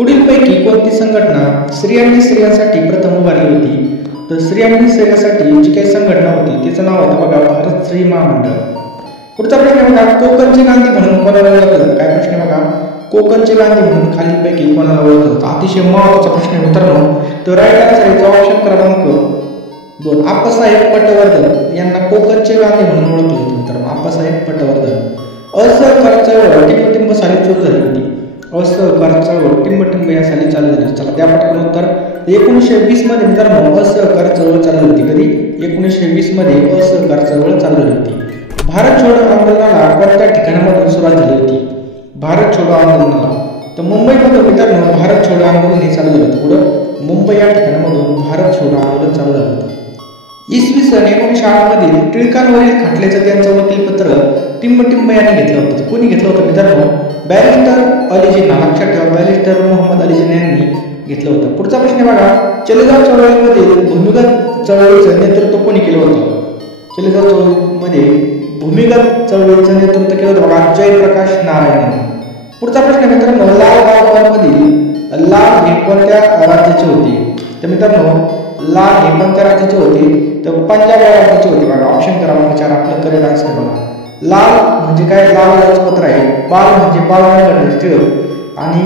पुढीलपैकी कोणती संघटना स्त्रियांनी स्त्रियांसाठी प्रथम उभारली होती? तर स्त्रियांनी स्त्रियांसाठी जी काही संघटना होती तिचं नाव होतं बघा भारत स्त्री महामंडळ. पुढचा प्रश्न आहे बघा, कोकणची गांधी म्हणून कोणाला ओळखलं? काय प्रश्न आहे बघा, कोकणची गांधी म्हणून खालीलपैकी कोणाला ओळखलं? अतिशय महत्त्वाचा प्रश्न आहे मित्रांनो. तर राईट आन्सर आहे ऑप्शन क्रमांक 2 आप्पासाहेब पटवर्धन यांना कोकणचे गांधी म्हणून ओळखले होते मित्रांनो. आप्पासाहेब पटवर्धन. असहकार चळवळ टिंबटिंब साली सुरू झाली होती. असहकार चळवळ टिंबटिंब या साली चालू झाली. चला त्या पटकन उत्तर. 1920 मध्ये मित्रांनो असहकार चळवळ चालू होती. कधी? 1920 मध्ये असहकार चळवळ चालू झाली होती. भारत छोडो आंदोलनाला कोणत्या ठिकाणामधून सुरुवात झाली होती? भारत छोडो आंदोलनाला तर मुंबईमध्ये मित्रांनो भारत छोडो आंदोलन हे चालू झालं होतं. पुढं मुंबई या ठिकाणामधून भारत छोडो आंदोलन चालू झालं होतं. इसवी सन 1908 मधील टिळकांवरील खटल्याचं त्यांचं वकीलपत्र टिंबटिंब यांनी घेतलं होतं. कोणी घेतलं होतं मित्रांनो? बॅरिस्टर अली जिन्ना. लक्षात ठेवा, बॅरिस्टर मोहम्मद अली जिन्ना यांनी घेतलं होतं. पुढचा प्रश्न बघा, चलेगाव चळवळीमध्ये भूमिगत चळवळीचं नेतृत्व कोणी केलं होतं? चलेगाव चळवळीमध्ये भूमिगत चळवळीचं नेतृत्व केलं होतं बघा जयप्रकाश नारायण यांनी. पुढचा प्रश्न मित्रांनो, लाल गावकरमधील लाल हे कोणत्या राज्याचे होते? तर मित्रांनो लाल हे कोणत्या राज्याचे होते? तर पंजाब या राज्याचे होते बघा. ऑप्शन क्रमांक 4 आपलं करेक्ट आन्सर बघा. लाल म्हणजे काय? लाल राजपत्र आहे. बाल म्हणजे बाल गणेश टिळक आणि